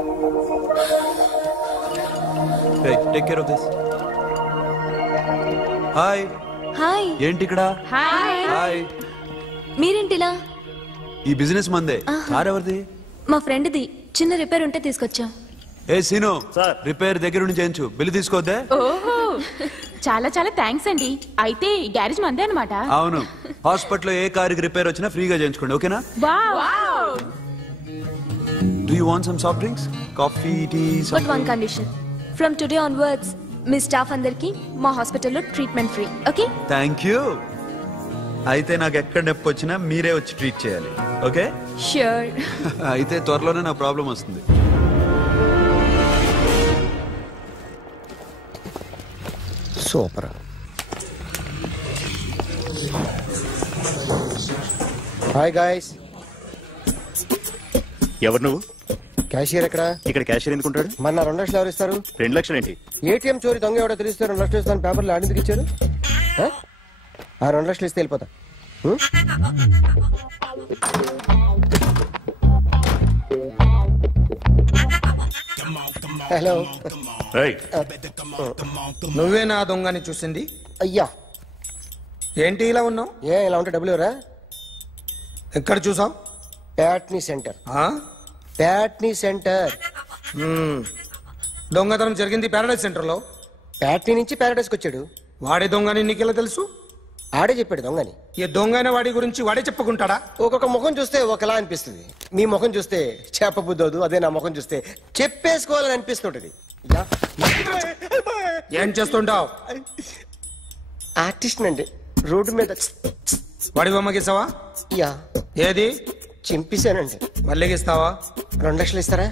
Hey, take care of this. Hi hi. ఏంటి ఇక్కడ? Hi. మీరేంటిలా? ఈ బిజినెస్ మందే. కార్ ఎవరిది? మా ఫ్రెండ్ది. చిన్న రిపేర్ ఉంటే తీసుకొచ్చా. ఏ సీను, రిపేర్ దగ్గర నుంచి చేయించు. బిల్లు తీసుకోవద్దే? ఓహో, చాలా చాలా థ్యాంక్స్ అండి. అయితే ఈ గ్యారేజ్ మందే అన్నమాట. అవును. హాస్పిటల్లో ఏ కారుకి రిపేర్ వచ్చినా ఫ్రీగా చేయించుకోండి, ఓకేనా? Wow. Do you want some soft drinks? Coffee, tea, But something? one condition. From today onwards, me staff అందరికి మా హాస్పిటల్లో treatment free. Okay? Thank you. అయితే నాకు ఎక్కడ నొప్పి వచ్చినా మీరే వచ్చి ట్రీట్ చేయాలి, ఓకే? ష్యూర్. అయితే త్వరలోనే నా ప్రాబ్లం వస్తుంది. సూపర్. Hi guys. ఎవరు నువ్వు? క్యాషియర్ ఎక్కడ? ఇక్కడ క్యాషియర్ ఎందుకుంటాడు? మన 2 లక్షలు ఎవరు ఇస్తారు? 2 లక్షలు ఏంటి? ఏటీఎం చోరీ దొంగ ఎవడో తెలిస్తే 2 లక్షలు ఇస్తాను పేపర్లు ఆడిందుకు ఇచ్చారు. ఆ 2 లక్షలు ఇస్తే వెళ్ళిపోతా. హలో. నువ్వే నా దొంగని చూసింది? అయ్యా ఏంటి ఇలా ఉన్నావు? ఇలా ఉంటే డబ్బులు ఎవరా? ఎక్కడ చూసావు? ప్యాట్నీ సెంటర్. ప్యాట్నీ సెంటర్. దొంగతనం జరిగింది ప్యారడైజ్ సెంటర్ లో. ప్యాట్నీ నుంచి ప్యారడైజ్కి వచ్చాడు. వాడే దొంగని నీకెలా తెలుసు? ఆడే చెప్పాడు దొంగని. ఈ దొంగైన వాడి గురించి వాడే చెప్పుకుంటాడా? ఒక్కొక్క ముఖం చూస్తే ఒకలా అనిపిస్తుంది. మీ ముఖం చూస్తే చెప్పబుద్దోదు, అదే నా ముఖం చూస్తే చెప్పేసుకోవాలని అనిపిస్తుంటది. ఏం చేస్తుంటావు? ఆర్టిస్ట్ అండి. రోడ్డు మీద వాడి బొమ్మ గీసావా? యా. ఏది? చింపేశానండి. మళ్ళీ గీస్తావా? 2 లక్షలు ఇస్తారా?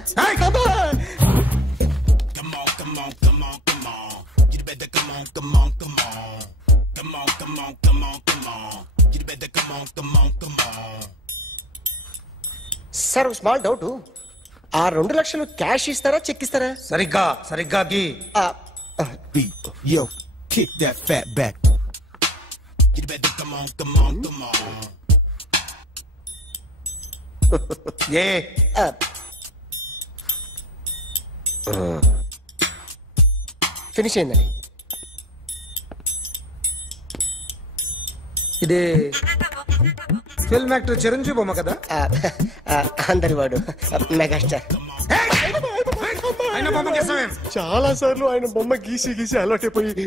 Sir small doubt. ఆ 2 లక్షలు క్యాష్ ఇస్తారా చెక్ ఇస్తారా? సరిగ్గా సరిగ్గా గీ. Yo, kick that fat back. You better come on, come on, come on. A finish అయిందండి. ఇది ఫిల్మ్ యాక్టర్ చిరంజీవి బొమ్మ కదా? అందరి వాడు మెగాస్టార్. ఆయన బొమ్మ గీసావేం? చాలా సార్లు ఆయన బొమ్మ గీసి గీసి అలవాటైపోయి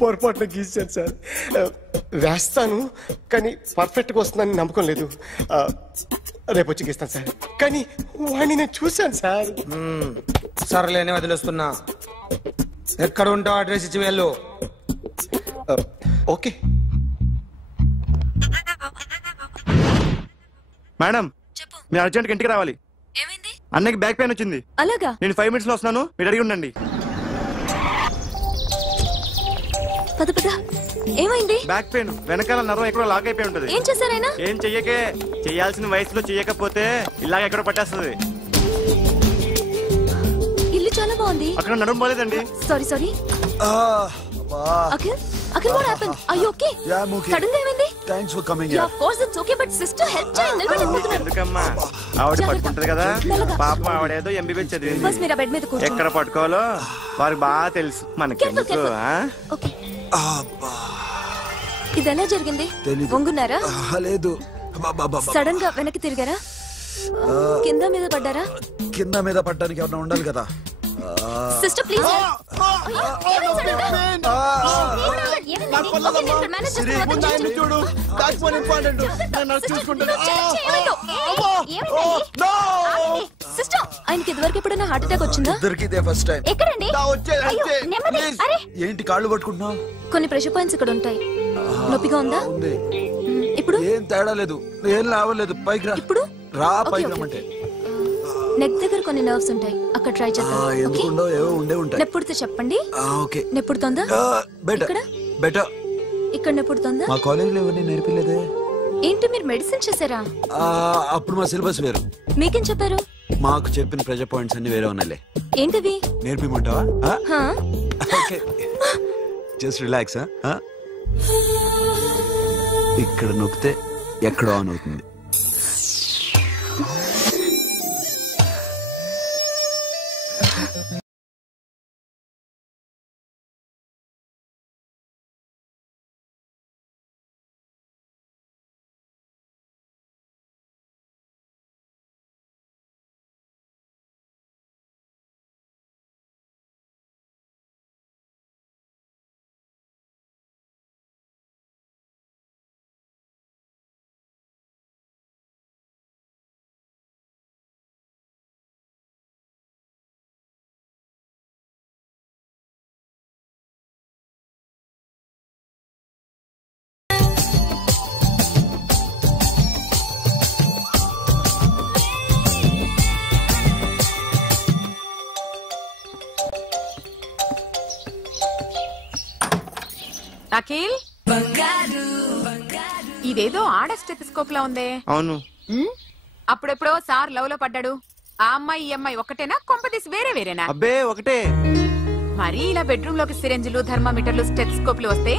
పొరపాటున గీసాను సార్. వేస్తాను కానీ పర్ఫెక్ట్గా వస్తుందని నమ్మకం లేదు. రేపు వచ్చి గీస్తాను సార్. కానీ వాడిని నేను చూశాను సార్. సర్లేని వదిలేస్తున్నా. ఎక్కడ ఉంటావు అడ్రస్ ఇచ్చి వెళ్ళు. ఓకే మేడం, మీరు అర్జెంట్గా ఇంటికి రావాలి. అన్నకి బ్యాక్ పెయిన్ వచ్చింది. అలాగా? నేను 5 minutes లో వస్తున్నాను, మీరు అడిగి ఉండండి. పద పద. ఏమైంది? బ్యాక్ పెయిన్, వెనకాల నరం ఎక్కడో లాక్ అయిపోయి ఉంటుంది. ఏం చేశారైనా? ఏం చెయ్యకే. చెయ్యాల్సిన వయసులో చెయ్యకపోతే ఇలాగ ఎక్కడో పట్టేస్తుంది. ఇల్లు చాలా బాగుంది. అక్కడ నడుము పోలేదండి. Sorry sorry. Akhil, what happened? Are you okay? Yeah, I'm okay. Suddenly ఏమైంది? Thanks for coming Yeah, here. of course it's okay, but sister help చేయండి. నిలబడి ఎందుకమ్మా? ఆవిడ పట్టుకుంటది కదా. పాపం ఆవిడేదో ఎంబీబీఎస్ చదివింది. ఫస్ట్ మీరు బెడ్ మీద కూర్చోండి. ఎక్కడ పట్టుకోవాలో వారికి బాగా తెలుసు. మనకెందుకు? ఓకే. ఇది ఎలా జరిగింది? వంగున్నారా? లేదు. సడన్ గా వెనక్కి తిరిగారా? కింద మీద పడ్డారా? కింద మీద పడ్డానికి ఎవరైనా ఉండాలి కదా. Sister please. సిస్టర్, ఆయనకి ఇదివరకు ఎప్పుడైనా హార్ట్ అటాక్ వచ్చిందా? First time. ఎక్కడండి? ఏంటి కాళ్ళు పట్టుకుంటున్నావు? కొన్ని ప్రెషర్ పాయింట్స్ ఇక్కడ ఉంటాయి. నొప్పిగా ఉందా? ఇప్పుడు ఏం తేడా లేదు, ఏం లావలేదు. పైకి రా. ఇప్పుడు రా, పైకి రమ్మంటే. నెక్ దగ్గర కొన్ని నర్వ్స్ ఉంటాయి, అక్కడ ట్రై చేద్దాం. ఎందుకుండో ఏవో ఉండే ఉంటాయి. నెప్పుడుతో చెప్పండి. ఓకే. నెప్పుడుతోందా? Better better. ఇక్కడ నెప్పుడుతోందా? మా కాలేజీలో ఎవరిని నేర్పిలేదే. ఏంటి మీరు మెడిసిన్ చేశారా? అప్పుడు మా సిలబస్ వేరు. మీకేం చెప్పారు? మాకు చెప్పిన ప్రెజర్ పాయింట్స్ అన్ని వేరే ఉన్నాయిలే. ఏంటివి? నేర్పిమంటావా? Okay, just relax. ఇక్కడ నొక్కితే ఎక్కడో ఆన్ అవుతుంది. అఖిల్ ఇదేదో ఆడ స్టెథోస్కోప్ లా ఉందే. అవును. అప్పుడెప్పుడో సార్ లవ్ లో పడ్డాడు. ఆ అమ్మాయి ఈ అమ్మాయి ఒకటేనా, కొంపదీసి వేరే వేరేనా? అబ్బే ఒకటే. మరి ఇలా బెడ్రూమ్ లోకి సిరెంజులు, థర్మామీటర్లు, స్టెథోస్కోప్లు వస్తే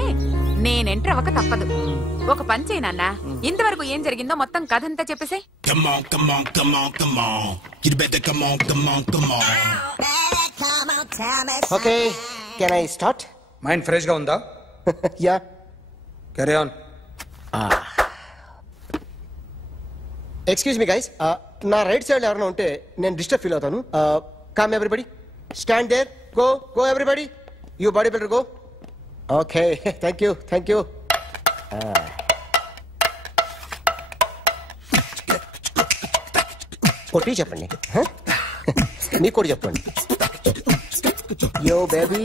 నేను ఎంటర్ అవ్వక తప్పదు. ఒక పని చేయి నాన్న, ఇంతవరకు ఏం జరిగిందో మొత్తం కథ అంతా చెప్పేసే. Okay, can I start? Mind fresh గా ఉందా? Yeah, carry on. Excuse me guys, నా రైట్ సైడ్ ఎవరైనా ఉంటే నేను డిస్టర్బ్ ఫీల్ అవుతాను. Come everybody, stand there, go go everybody, you body builder go. Okay, thank you thank you. కొట్టి చెప్పండి, నీకు కూడా చెప్పండి. Yo baby,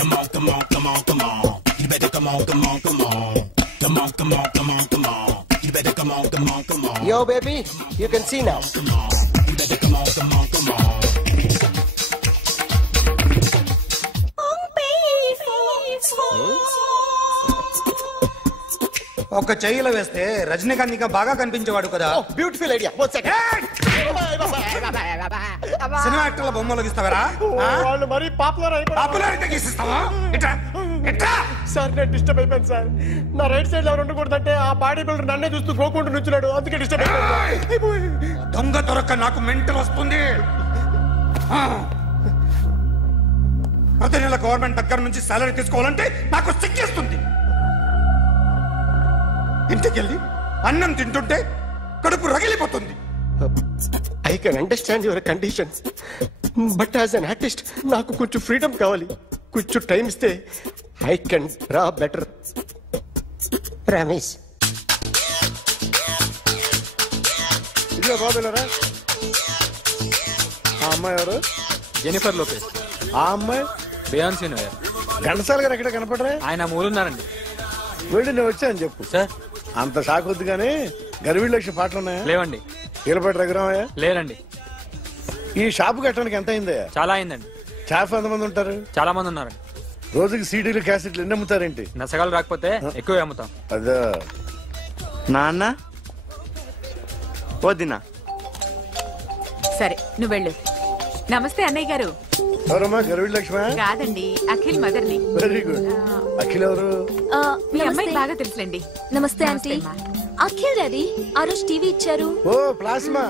Come on, come on, come on, come on. You better come on, come on, come on. Come on, come on, come on, come on. You better come on, come on, come on. yo baby, you can see now. Come on. You better come on, come on, come on. ఒక చెయ్యిలో వేస్తే రజనీకాంత్ ఇంకా బాగా కనిపించేవాడు కదా. Oh, beautiful idea. One second. Cinema యాక్టర్ల బొమ్మలు గీస్తావరా? వాళ్ళు మరీ పాపులర్ అయిపోయారు. పాపులారిటీ గీసిస్తావా? ఇట్రా ఇట్రా. సార్ నేను డిస్టర్బ్ అయిపోయాను సార్. నా రైట్ సైడ్ ఎవరు ఉండకూడదంటే ఆ బాడీ బిల్డర్ నన్నే చూస్తూ గోకుంటూ నుంచున్నాడు, అందుకే డిస్టర్బ్ అయిపోయాను. దొంగ దొరక్క నాకు మెంటల్ వస్తుంది. ప్రతి నెల గవర్నమెంట్ దగ్గర నుంచి సాలరీ తీసుకోవాలంటే నాకు సిగ్గేస్తుంది. ఇంటికెళ్ళి అన్నం తింటుంటే కడుపు రగిలిపోతుంది. I can understand your conditions, but as an artist నాకు కొంచెం ఫ్రీడమ్ కావాలి. కొంచెం టైం ఇస్తే I can draw better. Ramesh, ఇదిగో బాబులరా. ఆ అమ్మాయి ఎవరు? Jennifer Lopez. ఆ అమ్మాయి బియాన్సీ నోయర్. ఘంటసాల గారు ఎక్కడ కనపడరా? ఆయన మూలున్నారండి. వెళ్ళి నేను వచ్చాను చెప్పు. సార్ అంత షాక్ వద్దు కానీ గర్వీళ్ళ లక్ష పాటలు ఉన్నాయా? లేవండి. కీలపాటి రఘురామయ్య లేరండి. ఈ షాపు కట్టడానికి ఎంత అయిందయ్యా? చాలా అయిందండి. షాప్ ఎంతమంది ఉంటారు? చాలా మంది ఉన్నారండి. రోజుకి సీడీలు క్యాసెట్లు ఎన్ని అమ్ముతారేంటి? నసగాలు రాకపోతే ఎక్కువ అమ్ముతాం. అదా నాన్న వదినా. సరే నువ్వు వెళ్ళు. నమస్తే అన్నయ్య గారు. ఎవరమ్మా? గర్వీళ్ళ లక్ష్మ? కాదండి, అఖిల్ మదర్ని. Very good. అఖిల్ ఎవరు? మీ అమ్మాయి బాగా తెలుసులేండి. నమస్తే ఆంటీ. అఖిల్ డాడీ ఆ రోజు టీవీ ఇచ్చారు. ఓ ప్లాస్మా.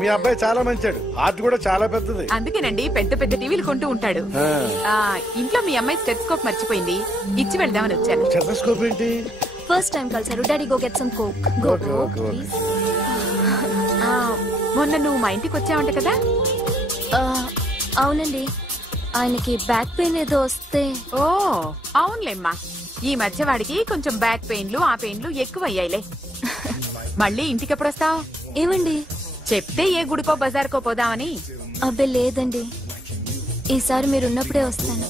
మీ అబ్బాయి చాలా మంచాడు, హార్ట్ కూడా చాలా పెద్దది. అందుకేనండి పెద్ద పెద్ద టీవీలు కొంటూ ఉంటాడు. ఇంట్లో మీ అమ్మాయి స్టెథోస్కోప్ మర్చిపోయింది, ఇచ్చి వెళ్దామని వచ్చాను. స్టెథోస్కోప్ ఏంటి? ఫస్ట్ టైం కలిసారు. Daddy go get some coke. Go go please. మొన్న నువ్వు మా ఇంటికి వచ్చావంట కదా? అవునండి, ఆయనకి బ్యాక్ పెయిన్ ఏదో వస్తే. ఓ అవునులేమ్మా, ఈ మధ్య వాడికి కొంచెం బ్యాక్ పెయిన్లు ఆ పెయిన్లు ఎక్కువ అయ్యాయిలే. మళ్ళీ ఇంటికి ఎప్పుడు వస్తావు? ఏమండి చెప్తే ఏ గుడికో బజార్కో పోదామని. అబ్బే లేదండి, ఈసారి మీరున్నప్పుడే వస్తాను.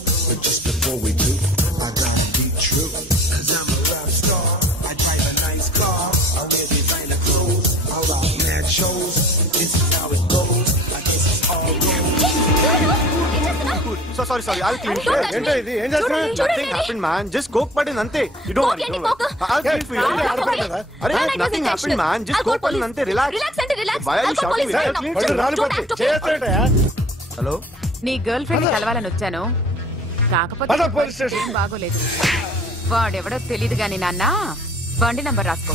Sorry, I'll clean for you. ఏంటో ఇది? ఏం చేస్తున్నా? Nothing happened, man. Just coke పడింది అంతే. You don't worry. I'll clean for you. అరే nothing happened, man. Just coke పడింది అంతే. Relax. Why are you shouting? Hello, నీ గర్ల్ ఫ్రెండ్ కలవాలని వచ్చాను, కాకపోతే పోలీస్ స్టేషన్. ఏం బాగోలేదు. వాడెవడో తెలీదు గాని నాన్న, బండి నంబర్ రాసుకో.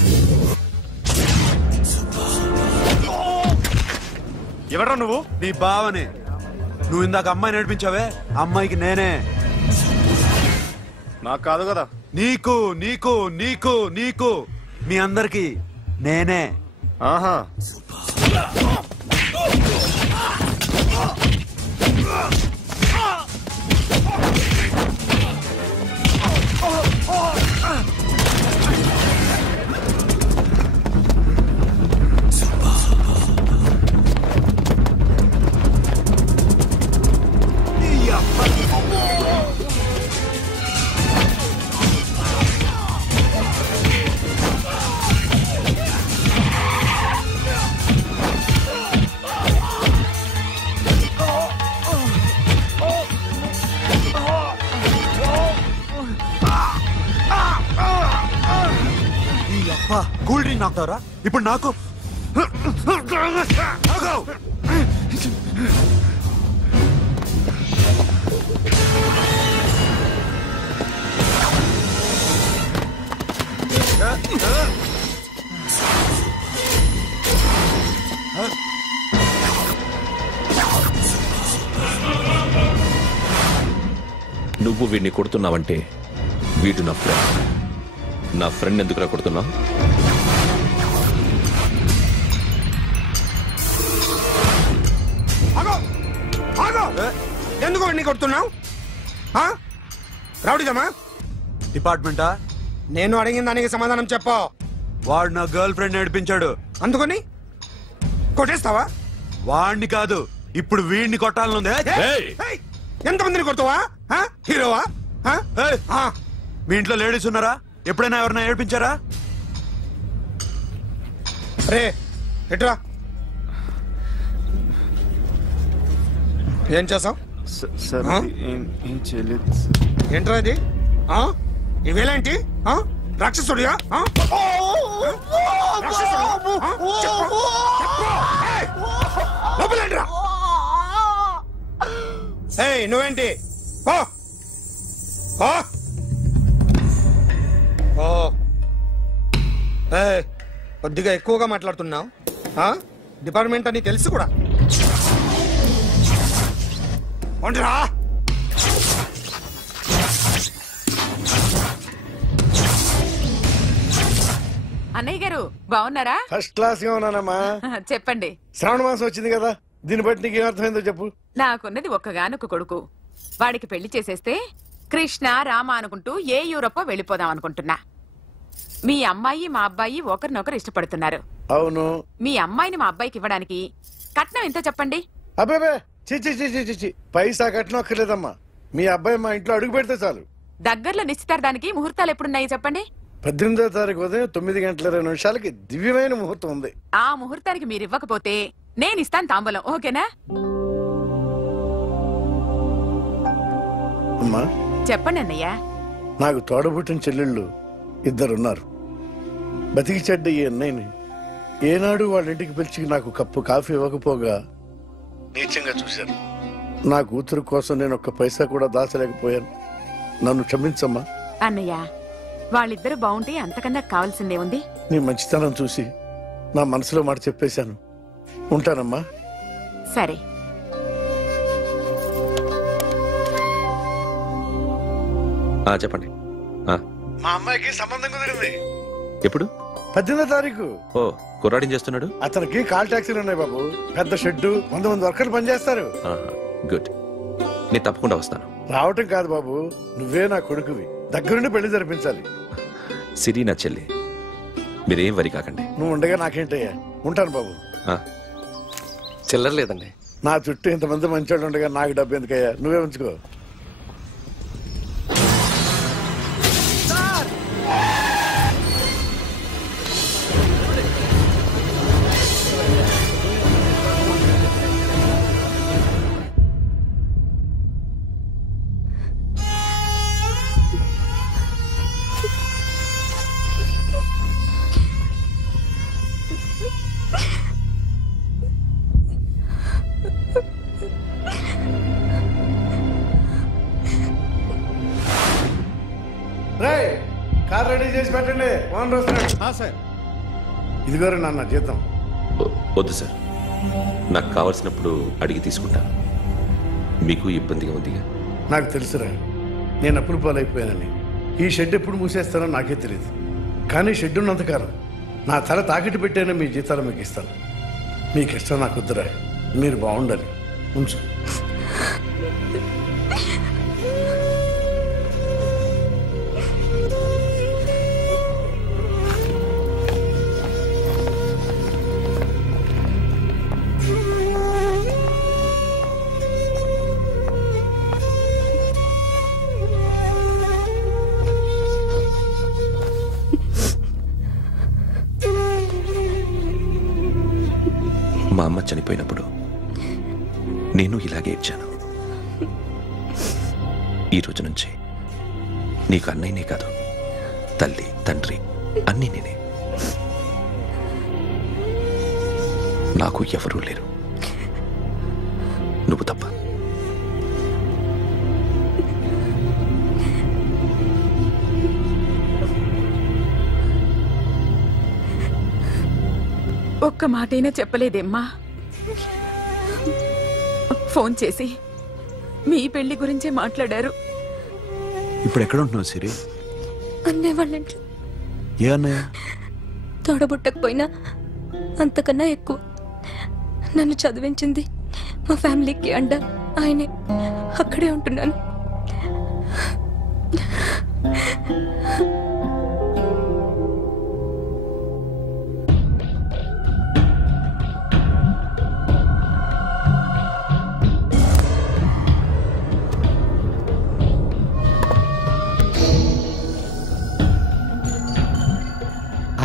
ఎవరా నువ్వు? నీ బావనే. నువ్వు ఇందాక అమ్మాయి నడిపించావే, అమ్మాయికి నేనే. నాకు కాదు కదా. నీకు నీకు నీకు నీకు మీ అందరికి నేనే. ఆహా, ఆపుతావరా ఇప్పుడు నాకు ఆగు! నువ్వు వీడిని కొడుతున్నావంటే వీడు నా ఫ్రెండ్. నా ఫ్రెండ్ ఎందుకురా కొడుతున్నావు? ఎందుకు వాడిని కొడుతున్నావు? రౌడీదమ్మా? డిపార్ట్మెంటా? నేను అడిగిన దానికి సమాధానం చెప్పు. వాడు నా గర్ల్ ఫ్రెండ్ నడిపించాడు. అందుకని కొట్టేస్తావా? వాడిని కాదు, ఇప్పుడు వీడిని కొట్టాలనుంది. ఎంతమందిని కొడతావా? హీరోవా? మీ ఇంట్లో లేడీస్ ఉన్నారా? ఎప్పుడైనా ఎవరైనా ఏడిపించారా? రే ఎట్రా, ఏం చేసావు? ఏం చేయలేదు. ఏంట్రా ఇది? ఇవేలాంటి రాక్షసుడియా? లోపలేంట్రా? నువ్వేంటి? కొద్దిగా ఎక్కువగా మాట్లాడుతున్నావు. డిపార్ట్మెంట్ అని తెలుసు కూడా. ఒంటరా అన్నయ్య గారు బాగున్నారా? ఫస్ట్ క్లాస్ గా ఉన్నానమ్మా. చెప్పండి. శ్రావణ మాసం వచ్చింది కదా, దీన్ని బట్టి నీకు ఏమర్థమైందో చెప్పు. నాకున్నది ఒక్కగానొక్క కొడుకు. వాడికి పెళ్లి చేసేస్తే కృష్ణ రామ అనుకుంటూ ఏ యూరోపో వెళ్ళిపోదాం అనుకుంటున్నా. మీ అమ్మాయి మా అబ్బాయి ఒకరినొకరు ఇష్టపడుతున్నారు. అవును. మీ అమ్మాయిని మా అబ్బాయికి ఇవ్వడానికి కట్నం ఎంతో చెప్పండి. అబ్బాబే చిచి పైసా కట్నం అక్కర్లేదమ్మా. మీ అబ్బాయి మా ఇంట్లో అడుగు పెడితే చాలు. దగ్గరలో నిశ్చితార్థానికి ముహూర్తాలు ఎప్పుడున్నాయి చెప్పండి. 18వ తారీఖు ఉదయం 9:20 దివ్యమైన ముహూర్తం ఉంది. ఆ ముహూర్తానికి మీరు ఇవ్వకపోతే నేను ఇస్తాను తాంబూలం. ఓకేనా? అమ్మా చెప్పండి అన్నయ్య. నాకు తోడబుట్టిన చెల్లెళ్ళు 2 ఉన్నారు. బతికి చెడ్డ ఈ అన్నయ్యని ఏనాడు వాళ్ళ ఇంటికి పిలిచి నాకు కప్పు కాఫీ ఇవ్వకపోగా నీచంగా చూశాను. నా కూతురు కోసం నేను ఒక్క పైసా కూడా దాచలేకపోయాను. నన్ను క్షమించమ్మా. అన్నయ్య, వాళ్ళిద్దరు బాగుంటే అంతకన్నా కావాల్సిందే ఉంది. నీ మంచితనం చూసి నా మనసులో మాట చెప్పేశాను. ఉంటానమ్మా. సరే. చెప్పండి. మా అమ్మాయికి సంబంధం కుదిరింది. ఎప్పుడు? 18వ తారీఖు. ఓ, కుర్రాడిని చేస్తున్నాడు. అతనికి కాల్ టాక్సీలు ఉన్నాయి బాబు. పెద్ద షెడ్డు, 100 మంది వర్కర్లు పనిచేస్తారు. గుడ్. నేను తప్పకుండా వస్తాను. రావటం కాదు బాబు, నువ్వే నా కొడుకువి. దగ్గరుండి పెళ్లి జరిపించాలి. సిరి నా చెల్లి, మీరేం వరి కాకండి. నువ్వు ఉండగా నాకేంటయ్యా. ఉంటాను బాబు. చిల్లర లేదండి. నా చుట్టూ ఇంతమంది మంచోళ్ళు ఉండగా నాకు డబ్బు ఎందుకయ్యా, నువ్వే ఉంచుకో. కార్ రెడీ చేసి పెట్టండి. ఓనర్ వస్తున్నాడు. సార్ ఇదిగోరు నాన్న జీతం. వద్దు సార్, నాకు కావాల్సినప్పుడు అడిగి తీసుకుంటాను. మీకు ఇబ్బందిగా ఉందిగా? నాకు తెలుసురా, నేను అప్పులు పాలైపోయానని. ఈ షెడ్ ఎప్పుడు మూసేస్తానో నాకే తెలియదు. కానీ షెడ్ ఉన్నంతకాలం నా తల తాకట్టు పెట్టానో మీ జీతాలు మీకు ఇస్తాను. మీకు ఇష్టం నాకు వద్దురా, మీరు బాగుండాలి. ఉంచు. మా అమ్మ చనిపోయినప్పుడు నేను ఇలాగే ఇచ్చాను. ఈ రోజు నుంచి నీకు అన్నయ్యనే కాదు, తల్లి తండ్రి అన్నీ నేనే. నాకు ఎవరూ లేరు, నువ్వు తప్ప. ఒక్క మాటైనా చెప్పలేదేమ్మా? ఫోన్ చేసి మీ పెళ్లి గురించే మాట్లాడారు. ఇప్పుడు ఎక్కడ ఉంటున్నావు సిరి? అన్నయ్య వాళ్ళ ఇంట్లో. ఏ అన్నయ్య? తోడబుట్టకపోయినా అంతకన్నా ఎక్కువ నన్ను చదివించింది మా ఫ్యామిలీకి అండ ఆయనే. అక్కడే ఉంటున్నాను.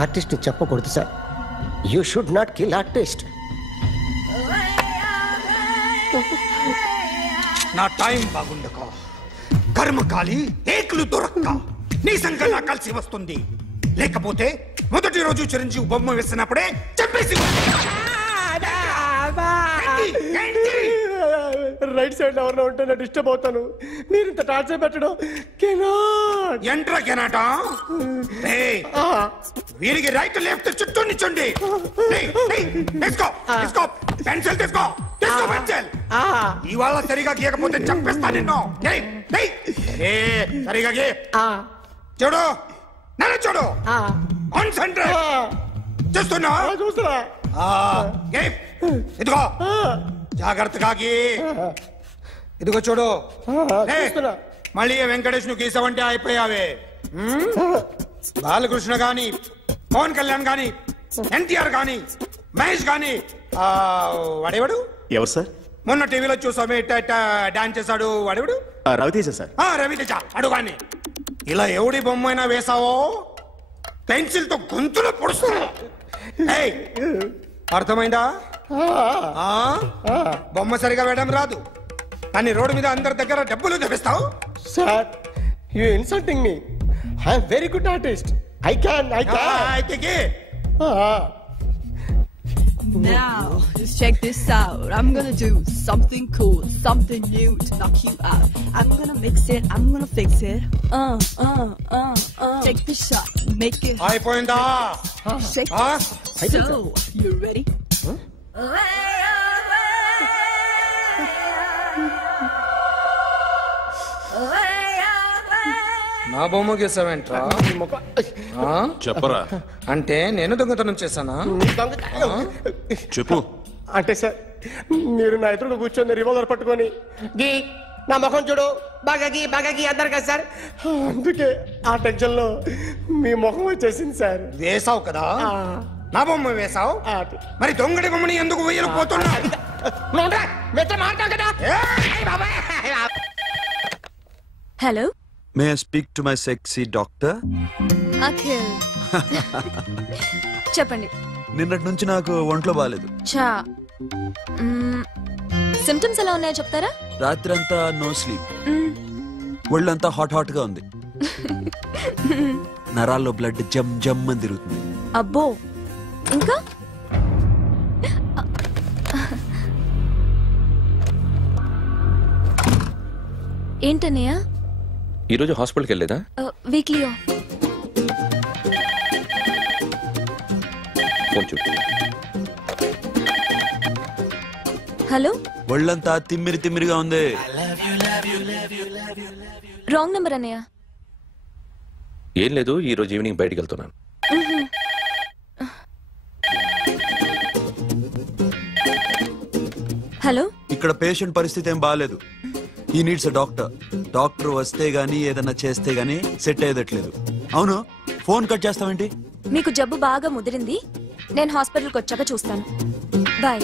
ఆర్టిస్ట్ చెప్పకూడదు sir. You should not kill artist. నా టైం బాగుండక కర్మకాలి ఏకులు దొరక్క నీ సంఘటన కలిసి వస్తుంది. లేకపోతే మొదటి రోజు చిరంజీవి బొమ్మ వేసినప్పుడే చెప్పేసి రైట్ సైడ్ ఎవరిలో ఉంటే నేను డిస్టర్బ్ అవుతాను. మీరు ఇంత టార్చర్ పెట్టడం ఎంట్రా కెనాట. వీరికి రైట్ లెఫ్ట్ చుట్టూ నిచ్చండి. తీసుకో తీసుకో పెన్సిల్ తీసుకో తీసుకో పెన్సిల్. ఇవాళ సరిగా గీయకపోతే చంపేస్తా నిన్ను. సరిగా గీ. చూడు నన్ను చూడు. కాన్సంట్రేట్ చూస్తున్నా చూస్తున్నా. ఇదిగో జాగ్రత్తగా గీ. ఇదిగో చూడు. మళ్ళీ వెంకటేష్ ను గీసావంటే అయిపోయావే. బాలకృష్ణ గాని పవన్ కళ్యాణ్ గాని ఎన్టీఆర్ గాని మహేష్ గాని వాడేవాడు ఎవరు సార్? మొన్న టీవీలో చూసామే డాన్స్ చేశాడు వాడేవాడు? రవితేజ సార్. రవితేజ అడుగాని. ఇలా ఎవడి బొమ్మ అయినా వేసావో పెన్సిల్ తో గొంతులో పొడుస్తా. అర్థమైందా? బొమ్మ సరిగా వేయడం రాదు కానీ రోడ్డు మీద అందరి దగ్గర డబ్బులు తెప్పిస్తావు. Sir you insulting me. I am very good artist. I can Now, just check this out. I'm gonna do something cool, something new to knock you out. I'm gonna mix it, I'm gonna fix it. Take the shot, make it. అయిపోయిందా? Shake it. So, you ready? నా బొమ్మ గీసావేంట్రా? చెప్పరా. అంటే నేను దొంగతనం చేశానా? చెప్పు. అంటే సార్ మీరు నా ఎదురు కూర్చొని రివాల్వర్ పట్టుకొని గీ నా ముఖం చూడు బాగా గీ అన్నారు కదా సార్. అందుకే ఆ టెన్షన్ లో మీ ముఖం వచ్చేసింది సార్. వేసావు కదా, నా బొమ్మ వేసావు. మరి దొంగడి బొమ్మని ఎందుకు వేయలేకపోతున్నా? Hello, may I speak to my sexy doctor? Akhil చెప్పండి. నిన్నటి నుంచి నాకు ఒంట్లో బాగాలేదు. చా సిమ్టమ్స్ ఎలా ఉన్నాయో చెప్తారా? రాత్రి అంతా నో స్లీప్, ఒళ్ళంతా హాట్ గా ఉంది, నరాల్లో బ్లడ్ జమ్ జమ్ అని తిరుగుతుంది. అబ్బో, ఇంకా ఏంటన్నయ్య? ఈరోజు హాస్పిటల్కి వెళ్ళేదా? వీక్లీ ఫోన్ చూడు. హలో, ఒళ్ళంతా తిమ్మిరిగా ఉంది. రాంగ్ నెంబర్ అన్నయ్య. ఏం లేదు, ఈరోజు ఈవినింగ్ బయటికి వెళ్తున్నాను. హలో, ఇక్కడ పేషెంట్ పరిస్థితి ఏం బాగాలేదు. ఈ నీడ్స్ డాక్టర్. డాక్టర్ వస్తే గానీ ఏదన్నా చేస్తే గానీ సెట్ అయ్యేదట్లేదు. అవును, ఫోన్ కట్ చేస్తావేంటి? మీకు జబ్బు బాగా ముదిరింది, నేను హాస్పిటల్కి వచ్చాక చూస్తాను. బాయ్.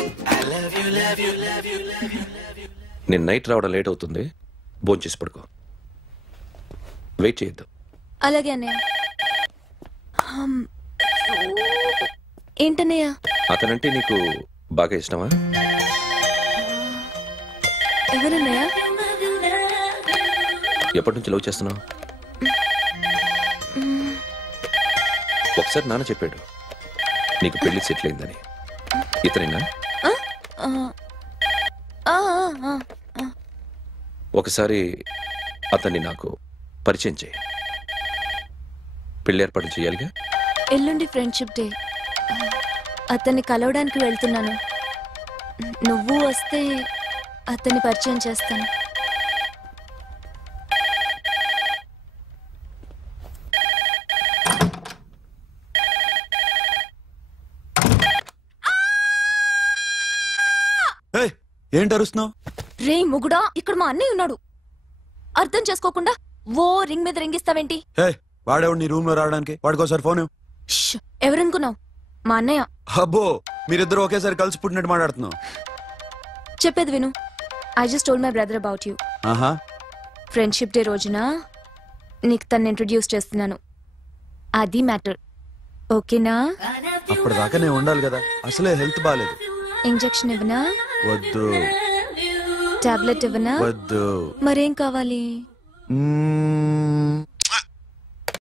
నేను నైట్ రావడం లేట్ అవుతుంది, భోంచేసి పడుకో. వెయిట్ చేయొద్దు. అలాగే అన్నయ్య. ఏంటన్నయ్య? అతనంటే నీకు బాగా ఇష్టమా? ఎవరన్నయ్య? ఎప్పటి నుంచి లవ్ చేస్తున్నావు? ఒకసారి నాన్న చెప్పాడు నీకు పెళ్లి సెటిల్ అయిందని. ఇతనేనా? ఒకసారి అతన్ని నాకు పరిచయం చేయి. పెళ్లి ఏర్పాటు చేయాలిగా. ఎల్లుండి ఫ్రెండ్షిప్ డే. అతన్ని కలవడానికి వెళ్తున్నాను. నువ్వు వస్తే అతన్ని పరిచయం చేస్తాను. ఏంటి అరుస్తున్నావు? రే ముగుడా, ఇక్కడ మా అన్నయ్య ఉన్నాడు. అర్థం చేసుకోకుండా ఓ రింగ్ మీద రింగిస్తావేంటి? వాడేవాడు నీ రూమ్ లో రావడానికి? వాడికోసారి ఫోన్. ఎవరనుకున్నావు? మా అన్నయ్య. అబ్బో, మీరిద్దరు ఒకేసారి కలిసి పుట్టినట్టు మాట్లాడుతున్నావు. చెప్పేది విను. I just told my brother about you. Friendship day రోజున నీకు తను ఇంట్రడ్యూస్ చేస్తున్నాను. అది మ్యాటర్. ఓకేనా? అప్పటిదాకా నేను ఉండాలి కదా. అసలే హెల్త్ బాగాలేదు. ఇంజెక్షన్ ఇవ్వనా? వద్దు. టాబ్లెట్ ఇవ్వనా? వద్దు. మరేం కావాలి?